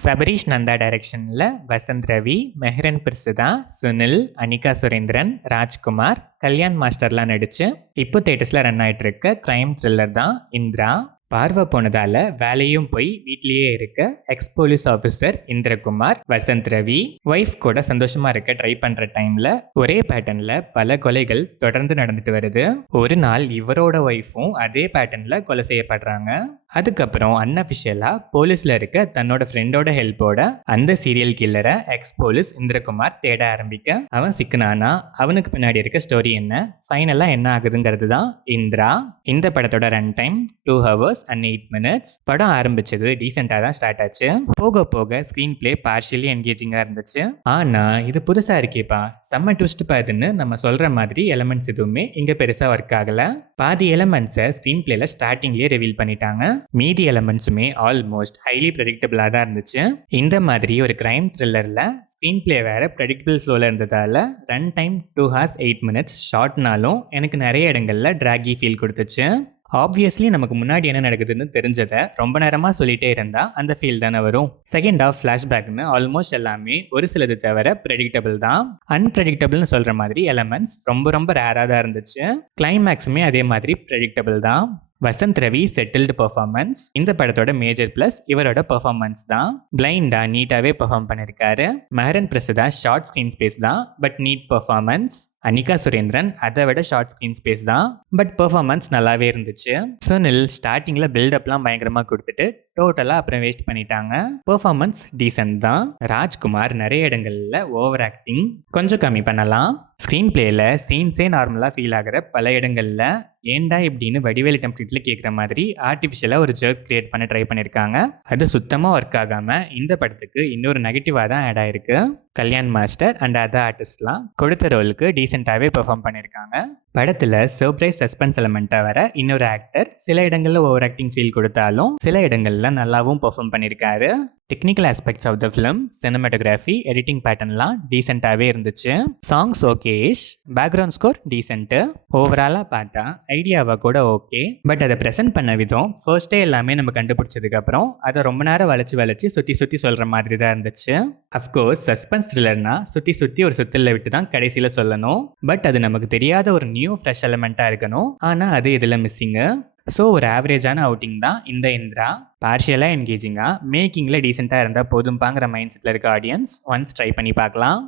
சபரீஷ் நந்தா டைரக்ஷனில் வசந்த் ரவி, மெஹ்ரன் பிரசிதா, சுனில், அனிகா சுரேந்திரன், ராஜ்குமார், கல்யாண் மாஸ்டர்லாம் நடிச்சு இப்போ தேட்டர்ஸில் ரன் ஆகிட்டு இருக்க கிரைம் த்ரில்லர் தான் இந்திரா. பார்வை போனதால வேலையும் போய் வீட்லயே இருக்க X police officer Indrakumar Vasanth Ravi wife கூட சந்தோஷமா இருக்க ட்ரை பண்ற டைம்ல ஒரே பேட்டர்ன்ல பல கொலைகள் தொடர்ந்து நடந்துட்டு வருது. ஒரு நாள் இவரோட ஒய்ஃபும் அதே பேட்டர்ன்ல கொலை செய்யப்படுறாங்க. அதுக்கப்புறம் அன்அஃபிஷியலா போலீஸ்ல இருக்க தன்னோட ஃப்ரெண்டோட ஹெல்ப்போட அந்த சீரியல் கில்லரை எக்ஸ் போலீஸ் இந்திரகுமார் தேட ஆரம்பிக்க அவன் சிக்கனானா அவனுக்கு பின்னாடி இருக்க ஸ்டோரி என்ன, ஃபைனலா என்ன ஆகுதுங்கிறது தான் இந்திரா. இந்த படத்தோட run time 2 hours and 8 minutes. படம் ஆரம்பிச்சது டீசெண்டா தான் ஸ்டார்ட் ஆச்சு. போக போக ஸ்கிரீன் பிளே பார்ஷியலி என்கேஜிங்கா இருந்துச்சு. ஆனா இது புதுசா இருக்கேப்பா, செம்ம ட்விஸ்ட் பாதுன்னு நம்ம சொல்ற மாதிரி எலமெண்ட்ஸ் எதுவுமே இங்க பெருசா ஒர்க் ஆகல. பாதி எலமெண்ட்ஸை ஸ்கிரீன் பிளேல ஸ்டார்டிங்லேயே ரிவீல் பண்ணிட்டாங்க. மீதி எலமெண்ட்ஸுமே ஆல்மோஸ்ட் ஹைலி ப்ரெடிக்டபிளா தான் இருந்துச்சு. இந்த மாதிரி ஒரு கிரைம் த்ரில்லர்ல ஸ்க்ரீன் பிளே வேற ப்ரெடிக்டபிள் ஃப்ளோவில் இருந்ததால ரன் டைம் 2 hours 8 minutes ஷார்ட்னாலும் எனக்கு நிறைய இடங்கள்ல டிராகி ஃபீல் கொடுத்துச்சு. ஆப்வியஸ்லி நமக்கு முன்னாடி என்ன நடக்குதுன்னு தெரிஞ்சதை ரொம்ப நேரமாக சொல்லிட்டே இருந்தால் அந்த ஃபீல் தானே வரும். செகண்ட் ஆஃப் ஃப்ளாஷ்பேக்னு ஆல்மோஸ்ட் எல்லாமே ஒரு சிலது தவிர ப்ரெடிக்டபிள் தான். அன்பிரடிக்டபிள்னு சொல்கிற மாதிரி எலமெண்ட்ஸ் ரொம்ப ரொம்ப ரேராக தான் இருந்துச்சு. கிளைமேக்ஸுமே அதே மாதிரி ப்ரெடிக்டபிள் தான். வசந்த் ரவி செட்டில்டு பெர்ஃபார்மன்ஸ் இந்த படத்தோட மேஜர் பிளஸ் இவரோட பெர்ஃபார்மன்ஸ் தான். பிளைண்டா நீட்டாவே பெர்ஃபார்ம் பண்ணியிருக்காரு. Mehran Prasitha short screen space தான், but neat performance. Anikha Surendran அதை விட ஷார்ட் ஸ்க்ரீன் ஸ்பேஸ் தான், பட் பெர்ஃபார்மன்ஸ் நல்லாவே இருந்துச்சு. சுனில் ஸ்டார்டிங்கில் பில்டப்லாம் பயங்கரமாக கொடுத்துட்டு டோட்டலாக அப்புறம் வேஸ்ட் பண்ணிட்டாங்க. பெர்ஃபார்மன்ஸ் டீசென்ட் தான். ராஜ்குமார் நிறைய இடங்களில் ஓவர் ஆக்டிங் கொஞ்சம் கம்மி பண்ணலாம். ஸ்க்ரீன் பிளேயில் சீன்ஸே நார்மலாக ஃபீல் ஆகிற பல இடங்களில் ஏண்டா இப்படின்னு வடிவேலு டெம்ப்ளேட்டில் கேட்குற மாதிரி ஆர்டிஃபிஷியலாக ஒரு ஜர்க் கிரியேட் பண்ண ட்ரை பண்ணியிருக்காங்க. அது சுத்தமாக ஒர்க் ஆகாமல் இந்த படத்துக்கு இன்னொரு நெகட்டிவாக தான் ஆட் ஆயிருக்கு. கல்யாண் மாஸ்டர் அண்ட் அதர் ஆர்டிஸ்ட்லாம் கொடுத்த ரோலுக்கு டீசெண்டாகவே பெர்ஃபார்ம் பண்ணியிருக்காங்க. படத்தில் சர்ப்ரைஸ் சஸ்பென்ஸ் எலமெண்ட்டாக வர இன்னொரு ஆக்டர் சில இடங்களில் ஓவர் ஆக்டிங் ஃபீல் கொடுத்தாலும் சில இடங்களில் நல்லாவும் பெர்ஃபார்ம் பண்ணியிருக்காரு. Technical aspects of the film, cinematography, editing பேட்டர்ன்லாம் டீசெண்டாகவே இருந்துச்சு. Songs okayish, background score decent. ஓவராலாக பார்த்தா ஐடியாவை கூட ஓகே, பட் அதை ப்ரெசென்ட் பண்ண விதம் ஃபர்ஸ்டே எல்லாமே நம்ம கண்டுபிடிச்சதுக்கப்புறம் அதை ரொம்ப நேரம் வளைச்சு சுற்றி சொல்கிற மாதிரி தான் இருந்துச்சு. அஃப்கோர்ஸ் சஸ்பென்ஸ் த்ரில்லர்னா சுற்றி ஒரு சுத்தலில் விட்டு தான் கடைசியில் சொல்லணும், பட் அது நமக்கு தெரியாத ஒரு நியூ ஃப்ரெஷ் எலமெண்ட்டாக இருக்கணும். ஆனால் அது இதில் மிஸ்ஸிங்கு. ஸோ ஒரு ஆவரேஜான அவுட்டிங் தான் இந்த இந்திரா. பார்ஷியலாக என்கேஜிங்காக மேக்கிங்கில் டீசெண்டாக இருந்தால் போதும்பாங்கிற மைண்ட் செட்டில் இருக்க ஆடியன்ஸ் ஒன்ஸ் ட்ரை பண்ணி பார்க்கலாம்.